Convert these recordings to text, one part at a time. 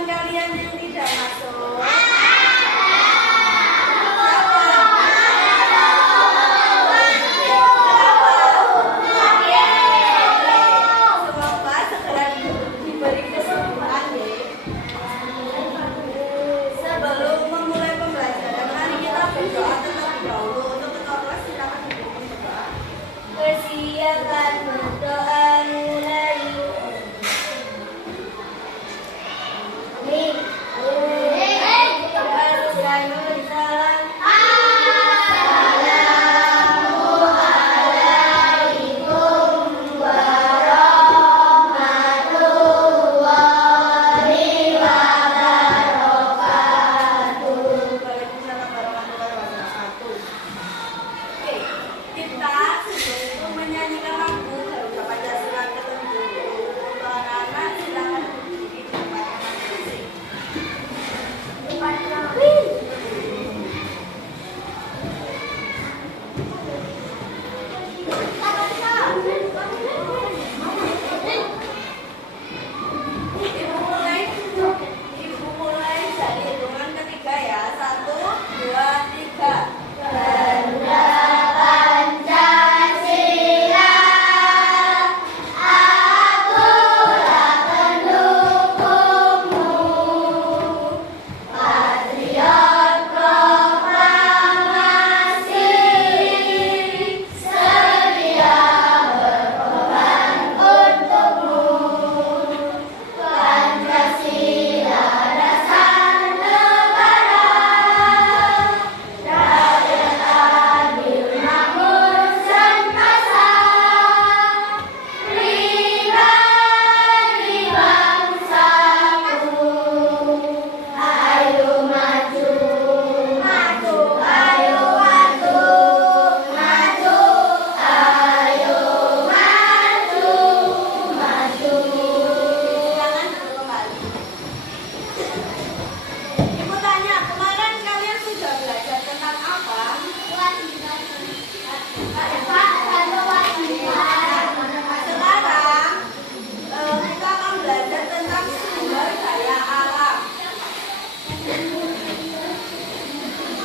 teman kalian yang tidak masuk? Semoga segera diberi kesembuhan ya. Sebelum memulai pembelajaran, mari kita berdoa terlebih dahulu. Untuk ketua kelas silakan dipimpin berdoa. Persiapan berdoa mulai.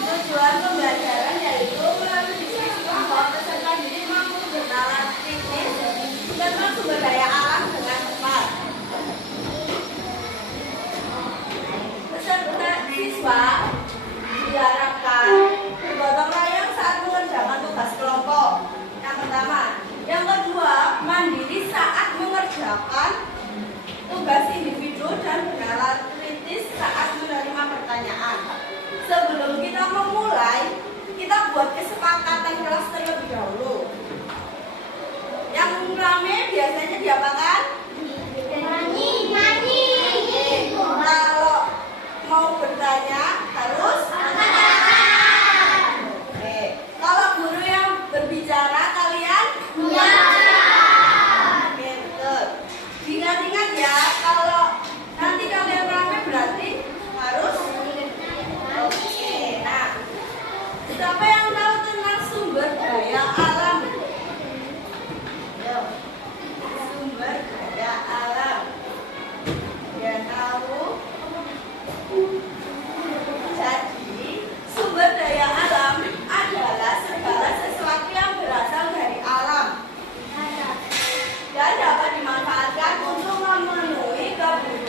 Tujuan pembelajaran yaitu melalui diskusi kelompok peserta didik mampu bernalar kritis tentang sumber daya alam dengan tepat. Peserta siswa diharapkan bergotong royong saat mengerjakan tugas kelompok. Yang pertama, yang kedua, mandiri saat mengerjakan tugas individu dan bernalar kritis saat menerima pertanyaan. Sebelum kita memulai, kita buat kesepakatan kelas terlebih dahulu. Yang rame biasanya diapakan? Nyanyi. Kalau mau bertanya harus angkat. Kalau guru yang berbicara kalian betul. Ingat-ingat ya, kalau nanti kalian rame berarti harus. Oke, nah, siapa yang tahu tentang sumber daya alam? Sumber daya alam. Ya tahu? Jadi, sumber daya alam adalah segala sesuatu yang berasal dari alam dan dapat dimanfaatkan untuk memenuhi kebutuhan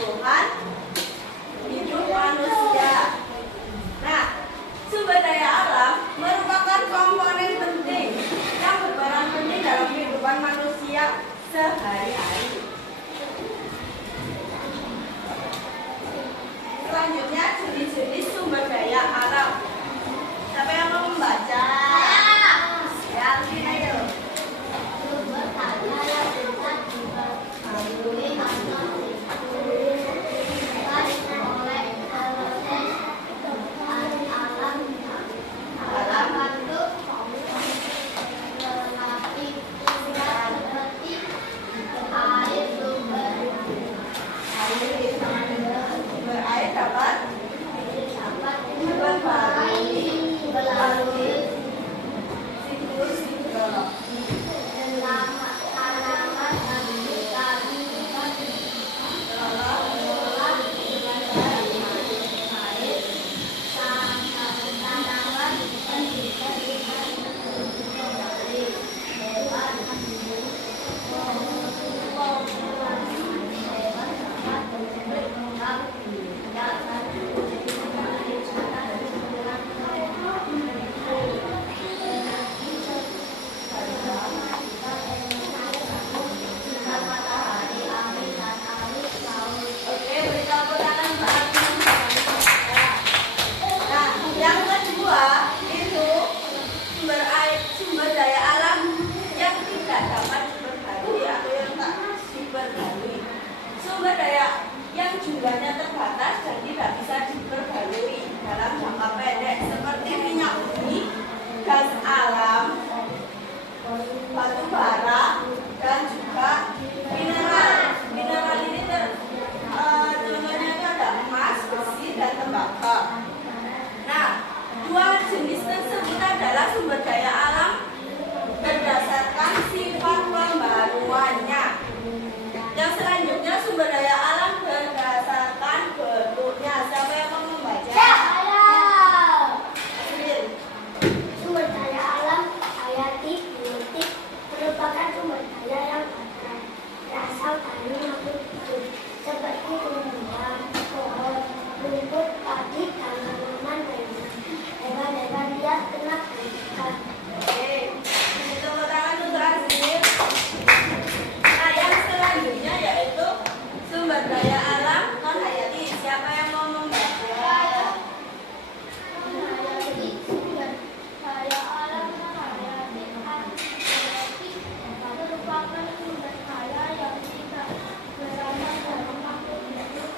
jumlahnya terbatas dan tidak bisa diperbarui dalam jangka pendek seperti minyak bumi, gas alam, batu bara, dan juga mineral. Mineral ini contohnya itu ada emas, besi, dan tembaga. Nah, dua jenis tersebut adalah sumber daya alam berdasarkan sifat pembaruannya. Yang selanjutnya sumber daya alam berdasarkan bentuknya. Siapa yang mau membaca? Sumber daya alam hayati biotik merupakan sumber daya yang berasal dari makhluk hidup seperti tumbuhan, pohon, rumput, padi, dan tanaman lainnya. Hewan-hewan liar ternak dan ikan. Oke, tepuk tangan untuk Azir. Nah, yang selanjutnya yaitu sumber daya alam non hayati. Siapa yang mau membaca? Sumber daya alam hayati biotik merupakan sumber daya yang tidak berasal dari makhluk hidup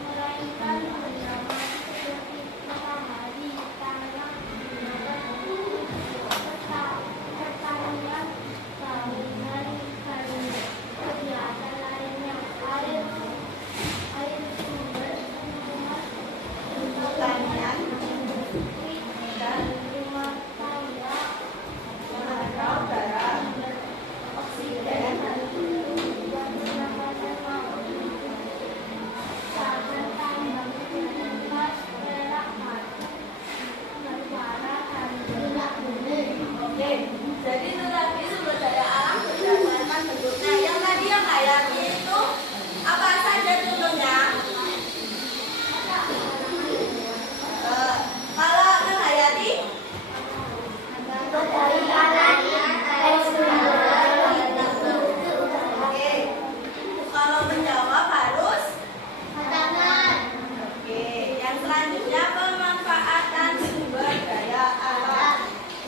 melainkan benda mati seperti matahari, tanah, pertanian, bangunan, dan kegiatan lainnya. Air sumber tumbuhan, Pertanian dan rumah tangga, menara udara, oksigen, Oke, jadi itu tadi sumber daya alam berdasarkan bentuknya. Yang tadi yang hayati itu apa saja contohnya? Kalau non hayati, oke. Kalau menjawab harus, oke. Yang selanjutnya pemanfaatan sumber daya alam.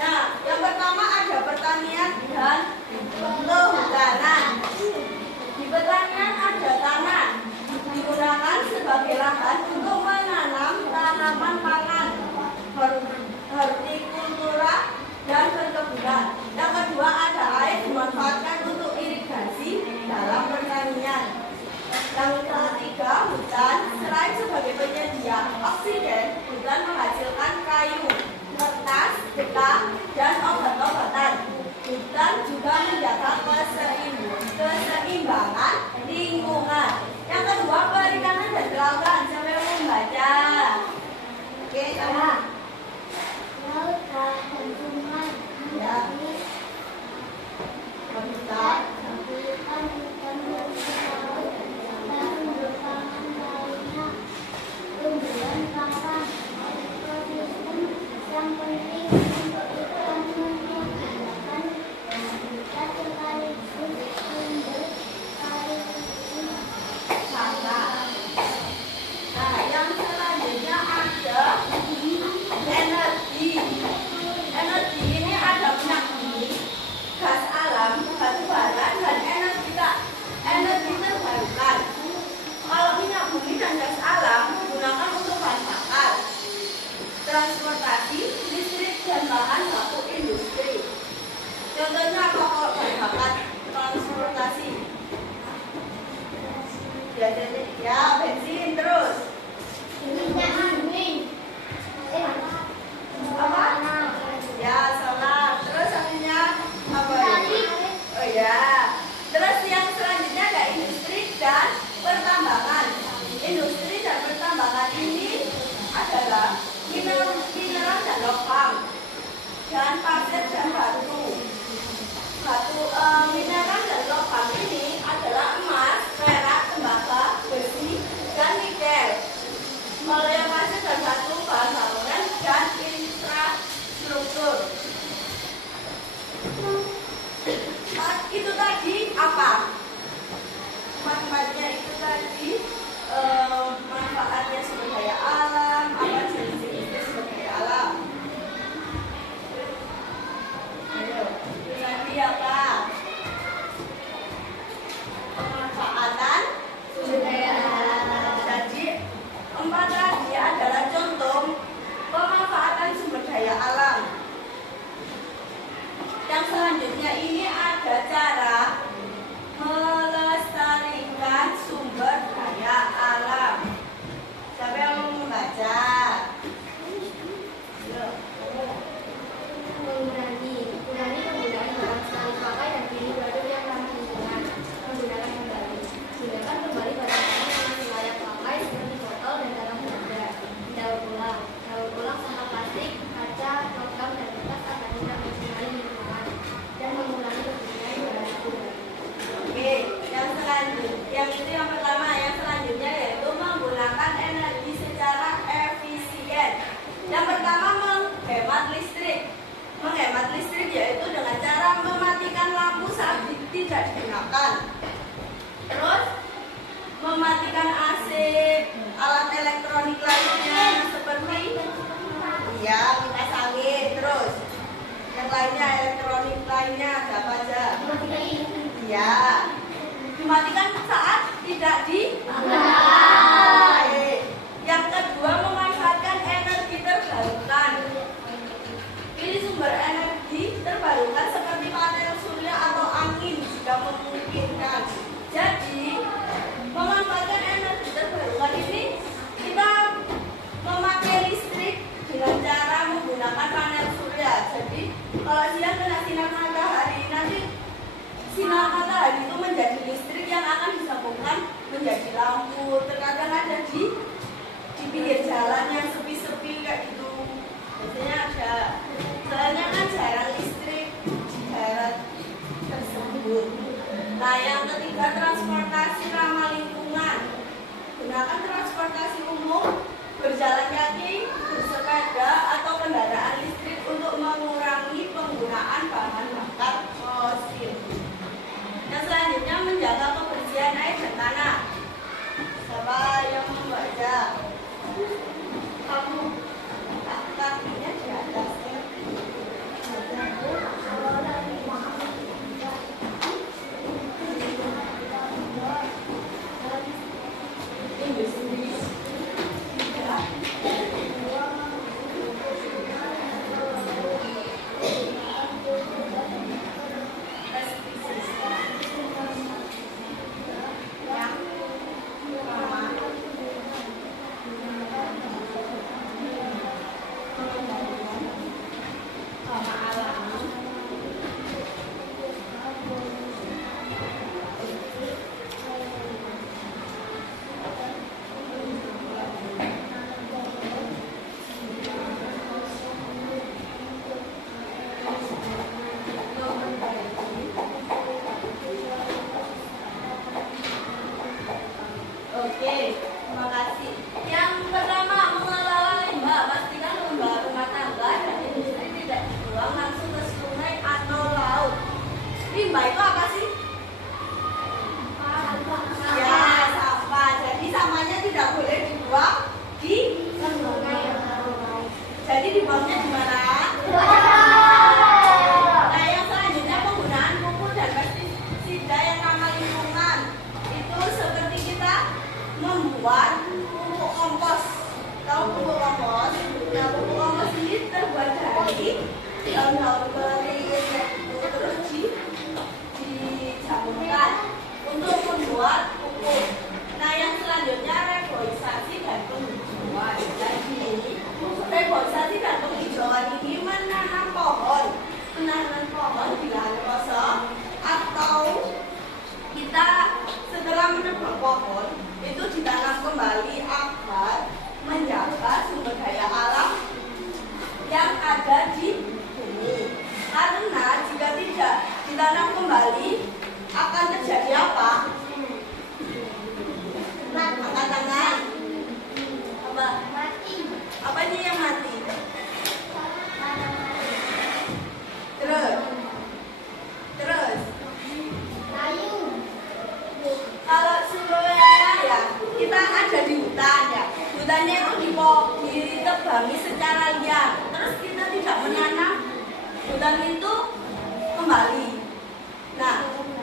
Nah, yang pertama ada pertanian dan kehutanan. Di pertanian ada tanah digunakan sebagai lahan untuk menanam tanaman pangan, hortikultura, dan perkebunan. Yang kedua ada air dimanfaatkan untuk irigasi dalam pertanian. Yang ketiga hutan, selain sebagai penyedia oksigen, hutan menghasilkan kayu, kertas, getah, dan obat-obatan. Hutan juga menjaga keseimbangan lingkungan. Yang kedua perikanan dan kelautan. Siapa yang mau membaca? Oke, sama. laut dan sungai, Ya. Habitat. tumbuhan karang, ekosistem yang penting untuk ikan menggunakan habitat sekaligus sumber pariwisata. Sama. Nah, yang selanjutnya ada energi. Energi ini ada minyak bumi, gas alam, batu bara, dan energi terbarukan. Kalau minyak bumi dan gas alam digunakan untuk bahan bakar, transportasi, listrik, dan bahan baku industri. Contohnya apa kalau bahan bakar transportasi? Ya, bensin terus. Minyak bumi, Apa? Ya, solar. Terus akhirnya apa ini? Oh ya. Terus yang selanjutnya ada industri dan pertambangan. Industri dan pertambangan ini adalah mineral dan logam, dan pasir dan batu. Mineral dan logam ini adalah emas, perak, tembaga, besi, dan nikel. Kalau yang pasir dan batu bahan bangunan dan infrastruktur. Itu tadi apa? Manfaatnya itu tadi manfaatnya sumber daya alam, apa jenis-jenisnya sumber daya alam. Ayo, itu tadi apa? mematikan AC, alat elektronik lainnya seperti iya, kipas angin. Terus yang lainnya, elektronik lainnya apa aja? Iya, dimatikan saat tidak digunakan. Yang kedua, memanfaatkan energi terbarukan. Pilih sumber energi terbarukan seperti panel surya atau angin jika memungkinkan. Jadi, memanfaatkan energi terbarukan ini kita memakai listrik dengan cara menggunakan panel surya. Jadi, kalau siang kena sinar matahari, nanti sinar matahari itu menjadi listrik yang akan disambungkan menjadi lampu. Terkadang ada di pinggir jalan yang sepi-sepi kayak gitu. Biasanya ada. Soalnya kan jarang listrik di daerah tersebut. Nah, yang ketiga, transportasi ramah lingkungan. Gunakan transportasi umum, berjalan kaki, bersepeda, atau kendaraan listrik untuk mengurangi penggunaan bahan bakar fosil. Yang selanjutnya, menjaga kebersihan air dan tanah. Siapa yang membaca? Kamu kakinya di atas. Oke, terima kasih. Yang pertama, mengelola limbah. Pastikan limbah rumah tangga dan industri tidak dibuang langsung ke sungai atau laut. Limbah itu apa sih? Ya, sampah. Jadi sampahnya tidak boleh dibuang di sungai. Jadi dibuangnya di mana? Nah, yang selanjutnya, penggunaan pupuk dan pestisida yang ramah lingkungan. Itu seperti kita membuat pupuk kompos. Tahu pupuk kompos? Nah, pupuk kompos ini terbuat dari daun-daun kering, terus dicampurkan untuk membuat pupuk. Nah, yang selanjutnya, reboisasi dan penghijauan. Jadi, reboisasi dan penghijauan ini menanam pohon di lahan kosong, atau kita setelah menebang pohon itu ditanam kembali agar menjaga sumber daya alam yang ada di bumi. Karena jika tidak ditanam kembali akan terjadi apa? Angkat tangan. Apa? Mati. Apa ini yang mati? Terus. Kayu. Kalau sebenarnya ya kita ada di hutan ya, hutannya itu ditebangi secara liar, terus kita tidak menanam hutan itu kembali. Nah,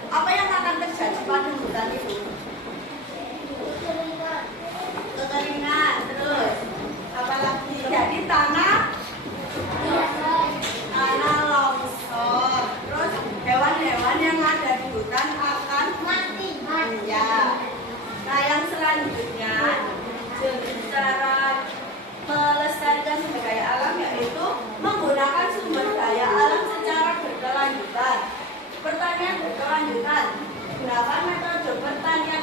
apa yang akan terjadi pada hutan itu? Kekeringan. Terus apa lagi? Jadi tanah longsor. Terus hewan-hewan yang ada di hutan akan Mati. ya. Nah, yang selanjutnya cara melestarikan sumber daya alam yaitu menggunakan sumber daya alam secara berkelanjutan. Pertanian berkelanjutan. Gunakan metode pertanian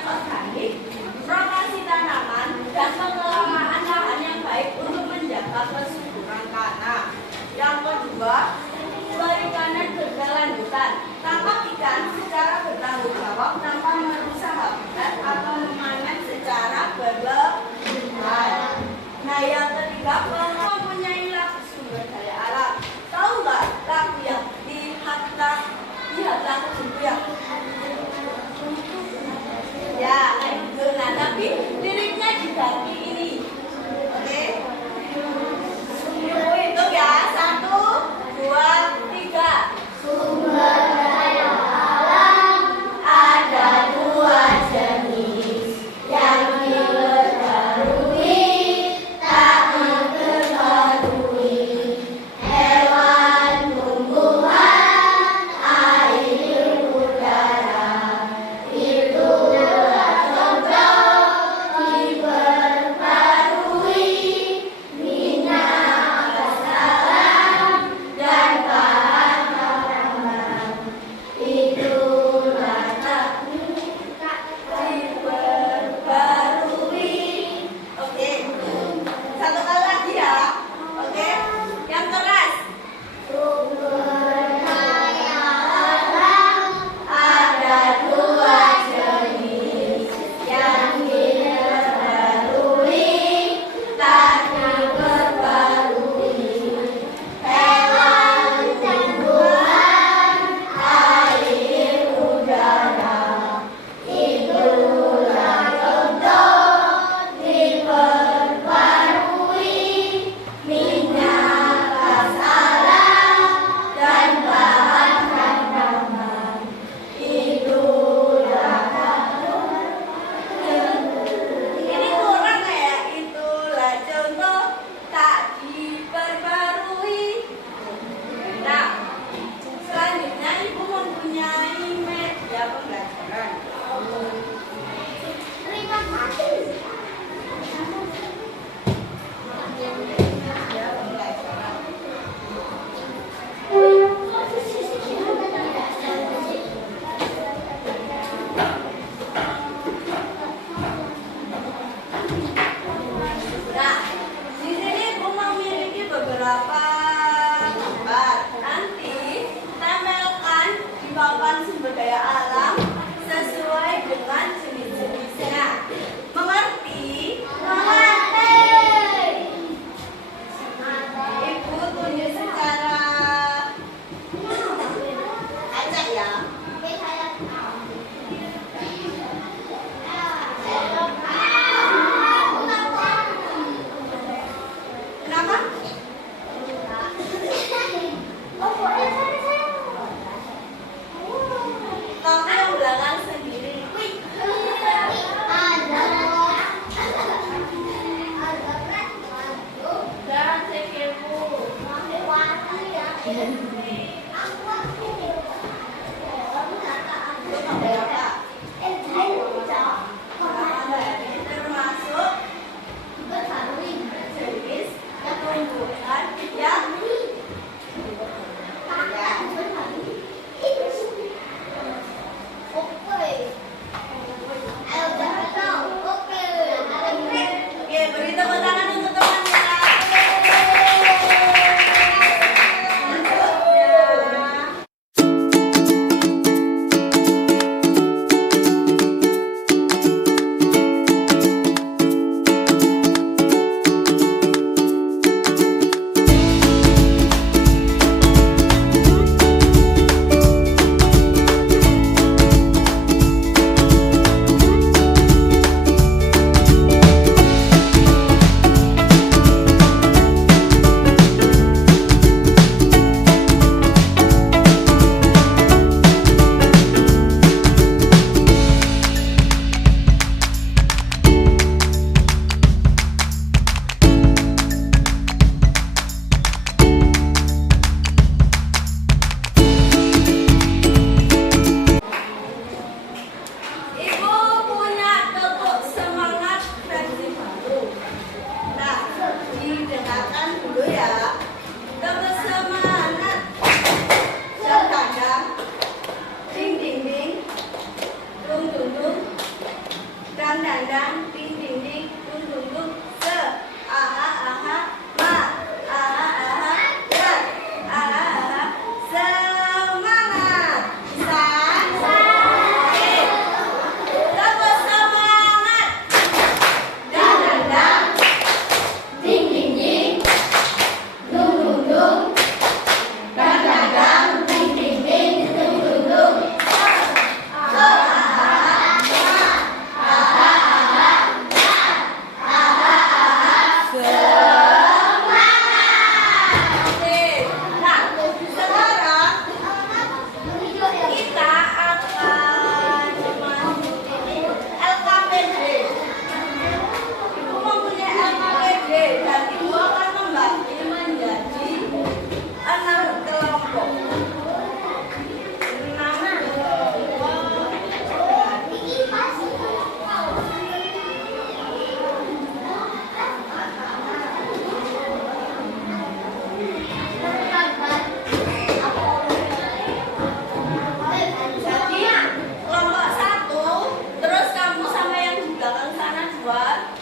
dua,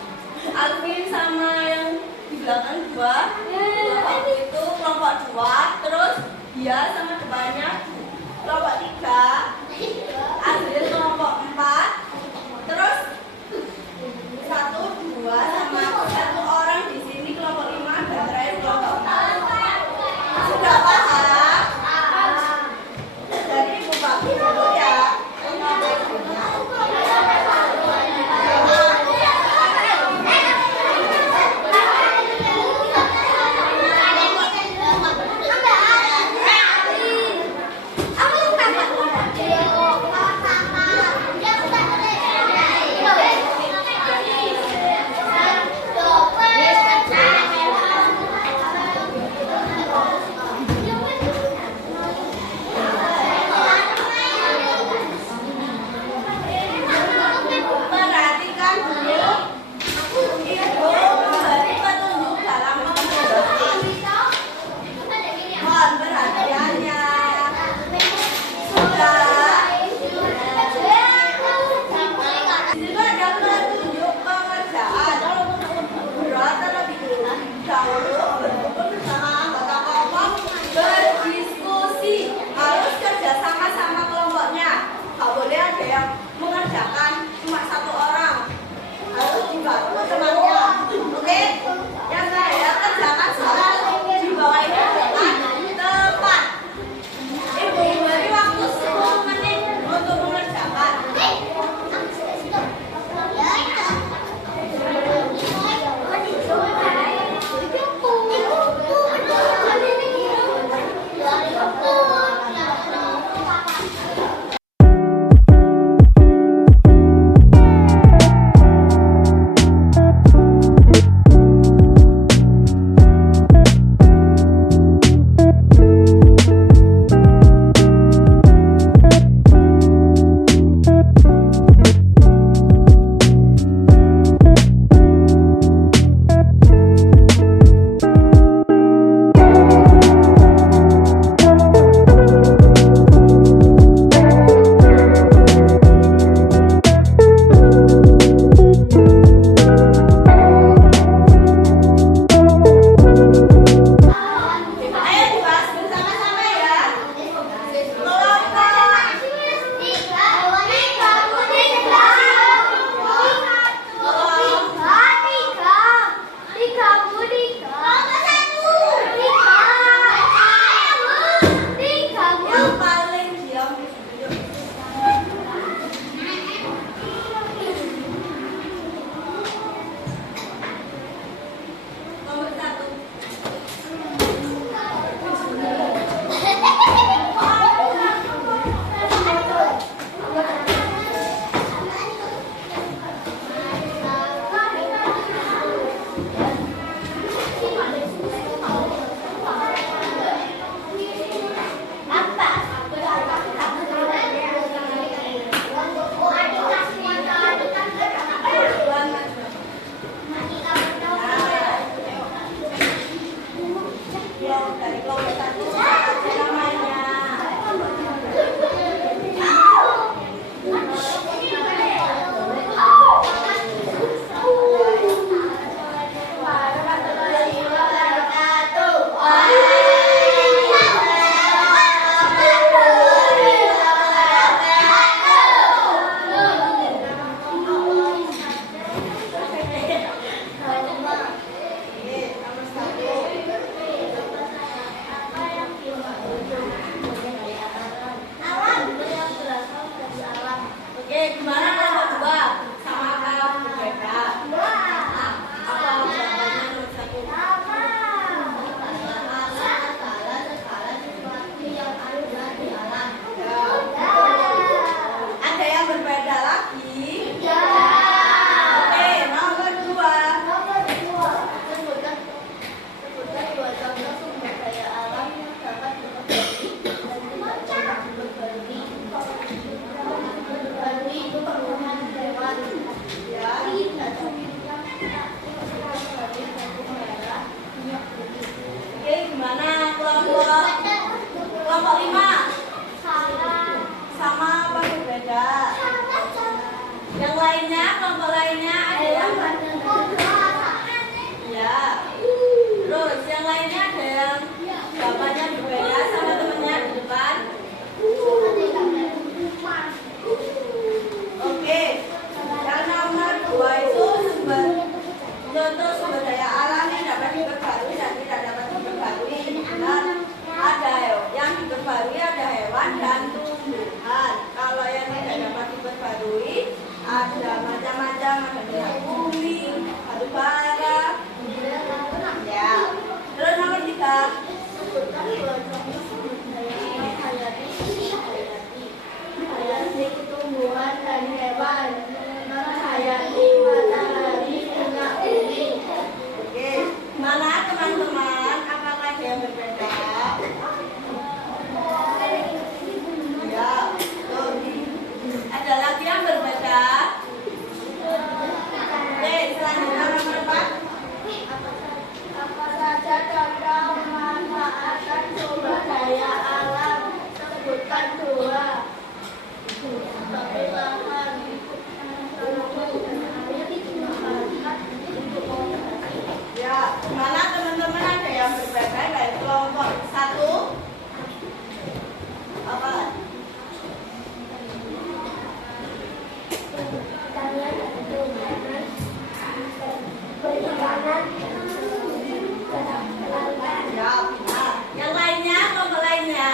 Alvin sama yang di belakang dua, kelompok itu kelompok dua, terus dia sama depannya kelompok tiga, Adil kelompok empat, terus satu dua sama satu orang di sini kelompok lima dan terakhir kelompok enam. Sudah paham? Jadi Ibu Papi dulu ya. Perhatikan dulu. Ibu memberi petunjuk dalam mengenalkan. Mohon perhatiannya. Sudah. Di situ ada petunjuk pengerjaan. Berat terlebih dahulu berkumpul bersama anggota kelompok berdiskusi. Harus kerja sama-sama kelompoknya. Nggak boleh ada yang mengerjakan cuma satu orang. Harus dibantu temannya. Oke? Yang saya kerjakan soal di bawah ini dengan tepat. Ibu beri waktu 10 menit untuk mengerjakan. Ayo dibahas bersama-sama ya. Yang paling diam di situ. Nomor 1. Dari kelompok 1 namanya. Oke, gimana kelompok 2? Sama atau berbeda? Apa jawabannya nomor 1? Ada yang berbeda lagi? Oke, nomor 2. contoh memanfaatkan sumber daya alam. Sebutkan dua. Sebagai lahan. Ya, mana teman-teman ada yang berbeda baik kelompok satu? Apa? Ya, benar. Yang lainnya, kelompok lainnya,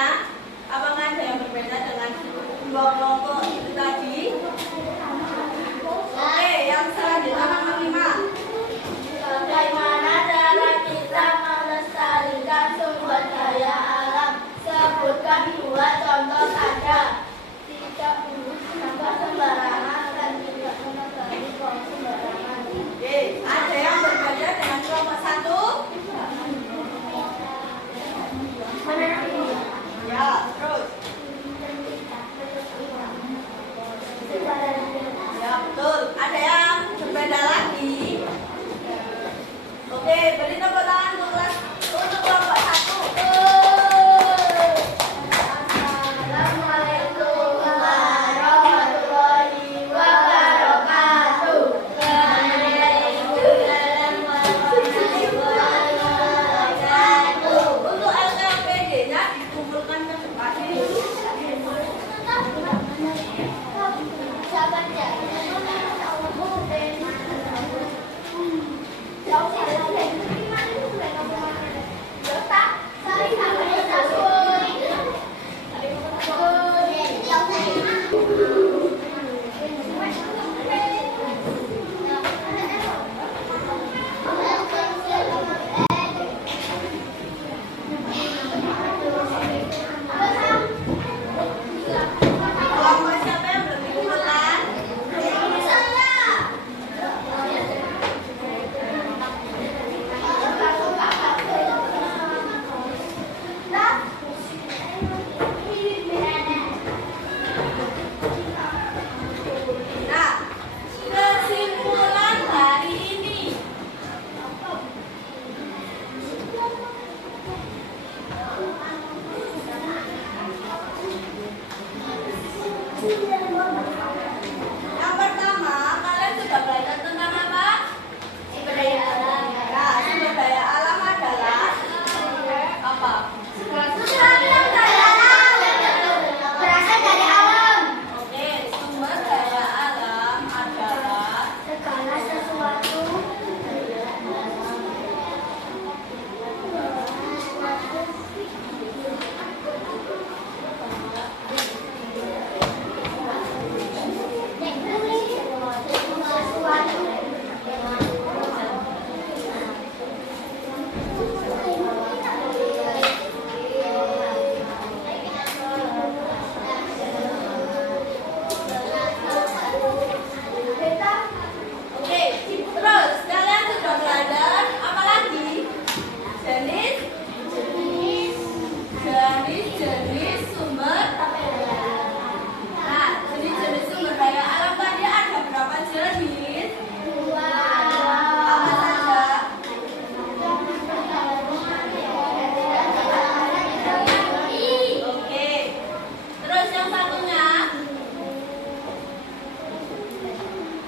apakah ada yang berbeda dengan dua kelompok itu tadi? Oke, yang selanjutnya nomor 5. Bagaimana cara kita melestarikan sumber daya alam? Sebutkan dua contoh saja. Tidak sampah sembarangan dan tidak menebari buang sembarangan. Oke, ada yang berbeda dengan kelompok satu? Ya, terus. Ya, betul. Ada yang berbeda lagi? Oke, beri tepuk tangan untuk kelompok satu. Assalamualaikum warahmatullahi wabarakatuh. Waalaikumsalam warahmatullahi wabarakatuh. Untuk LKPD-nya dikumpulkan ke depan. Sahabat ya. Kelompok siapa yang belum dikumpulkan? Nah, kesimpulan hari ini. Yang pertama, kalian sudah belajar tentang apa? Sumber daya alam. Nah, sumber daya alam adalah apa? Berasal dari alam. Oke, sumber daya alam adalah Segala sesuatu Oke, terus kalian sudah belajar apa lagi? Jenis sumber. Nah, jenis sumber daya alam tadi ada berapa jenis? Apa saja? Oke. Terus yang satunya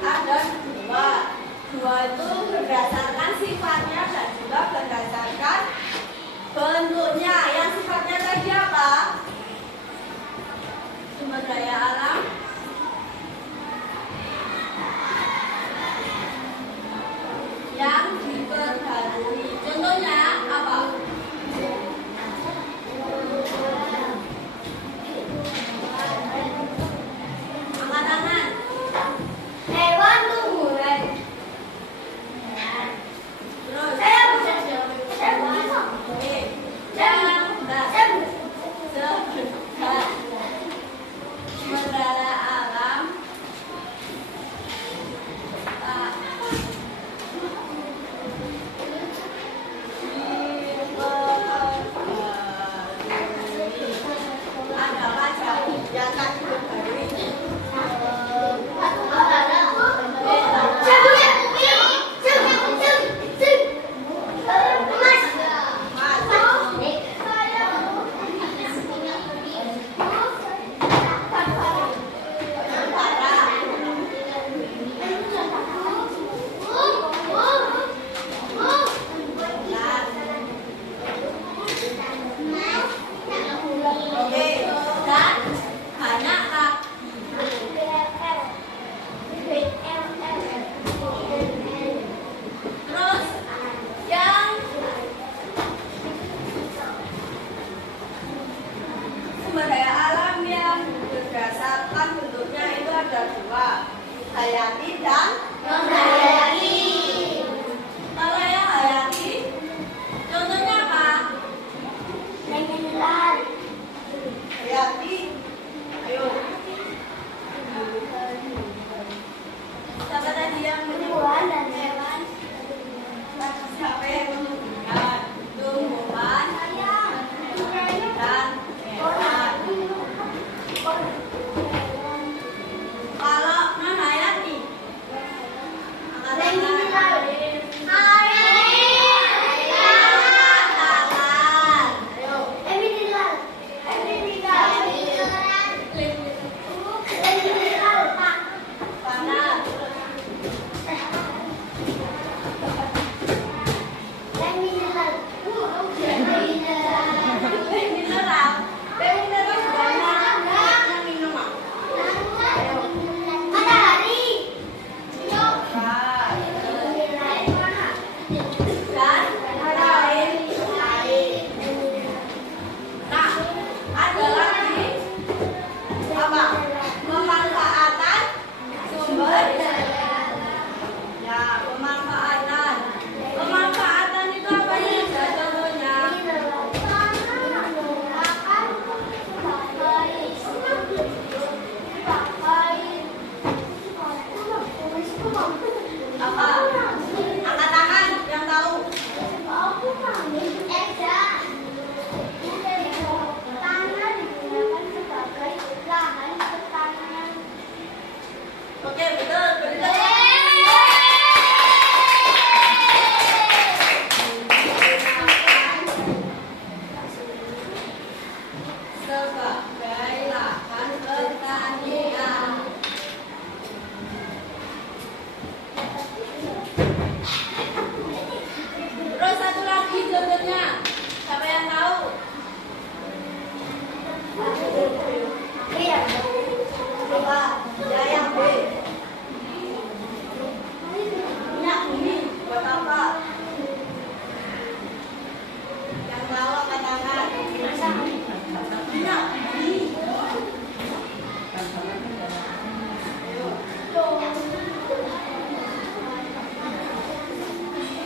ada dua. Dua itu berdasarkan sifatnya dan juga berdasarkan bentuknya. Yang sifatnya tadi apa? Sumber daya alam. Yang diperbarui. Contohnya apa? Angkat tangan. hewan tumbuhan. Terus. Saya bisa jawab. Oke. Saya Yang bisa. sumber daya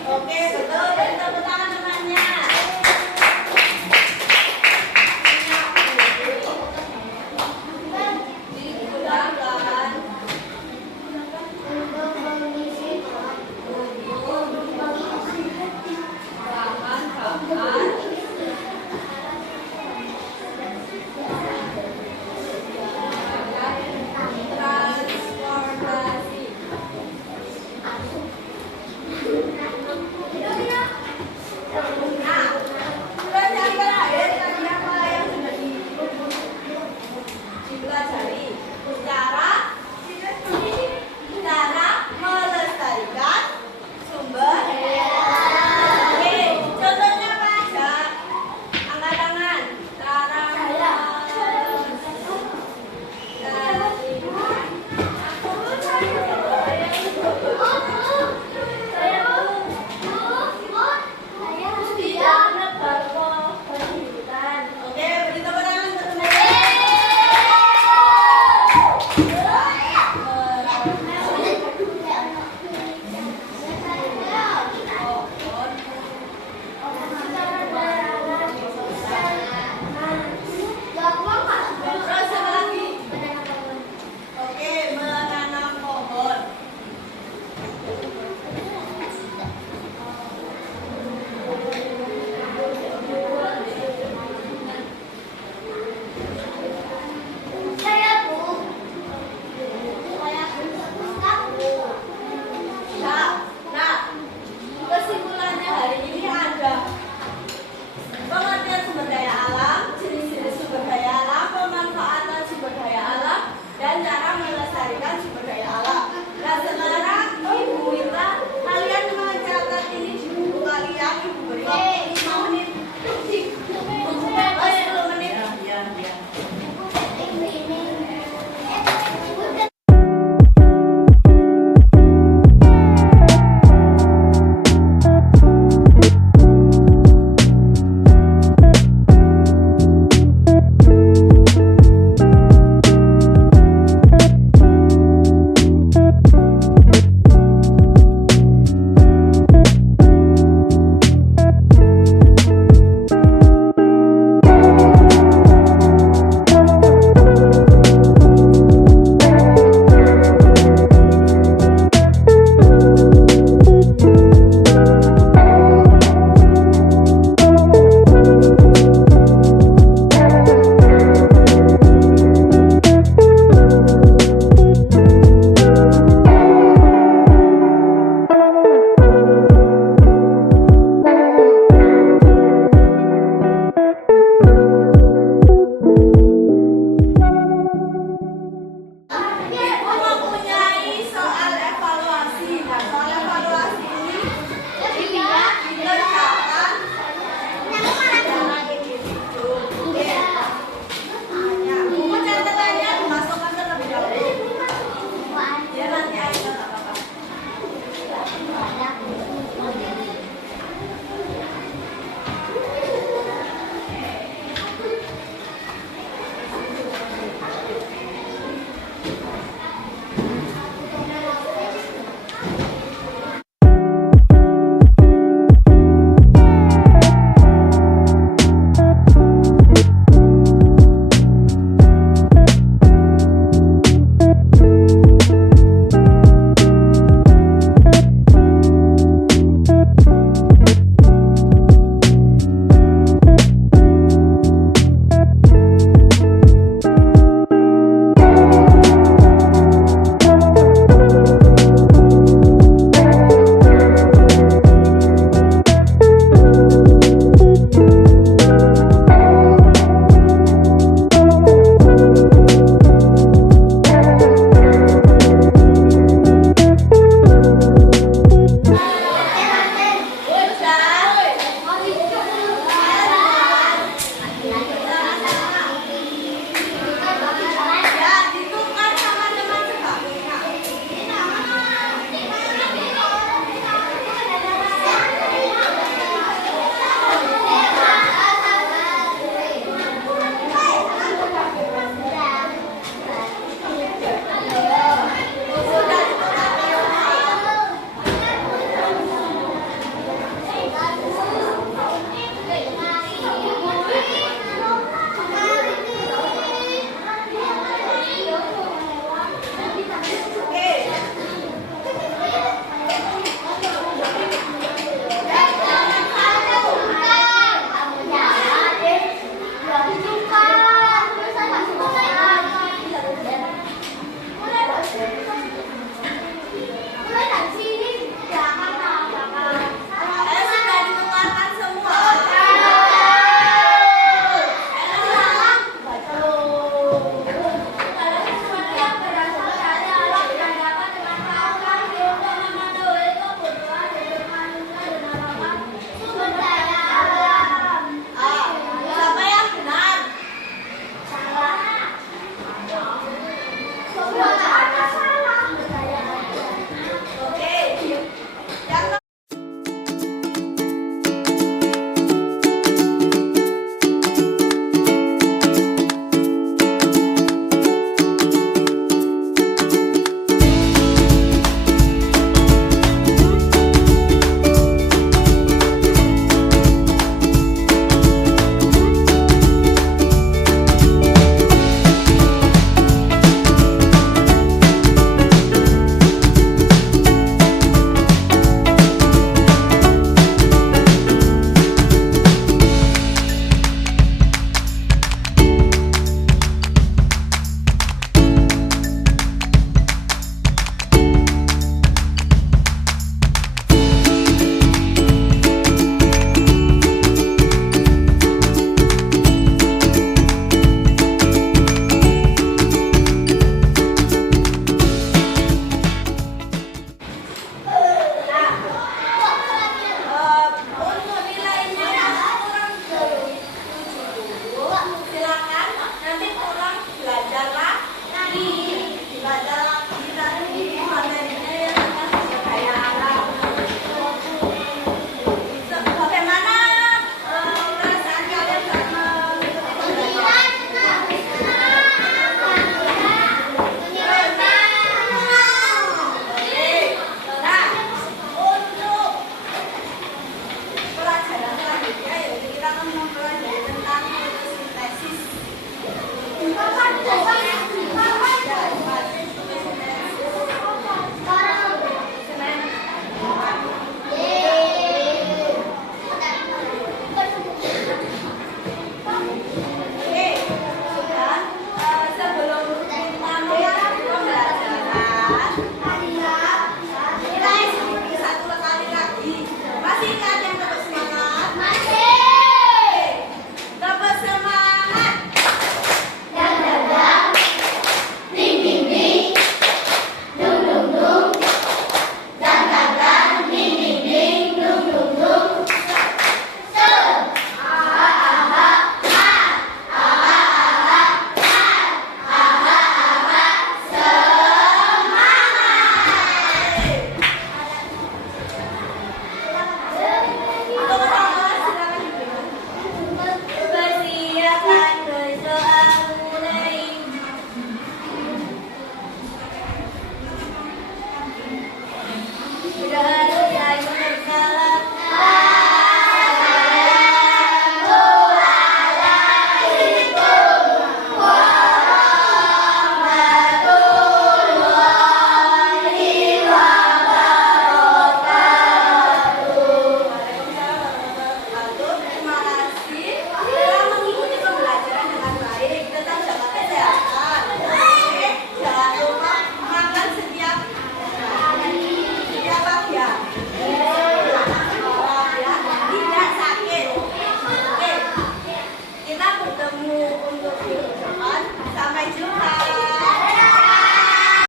Oke, betul. Dan tepuk tangan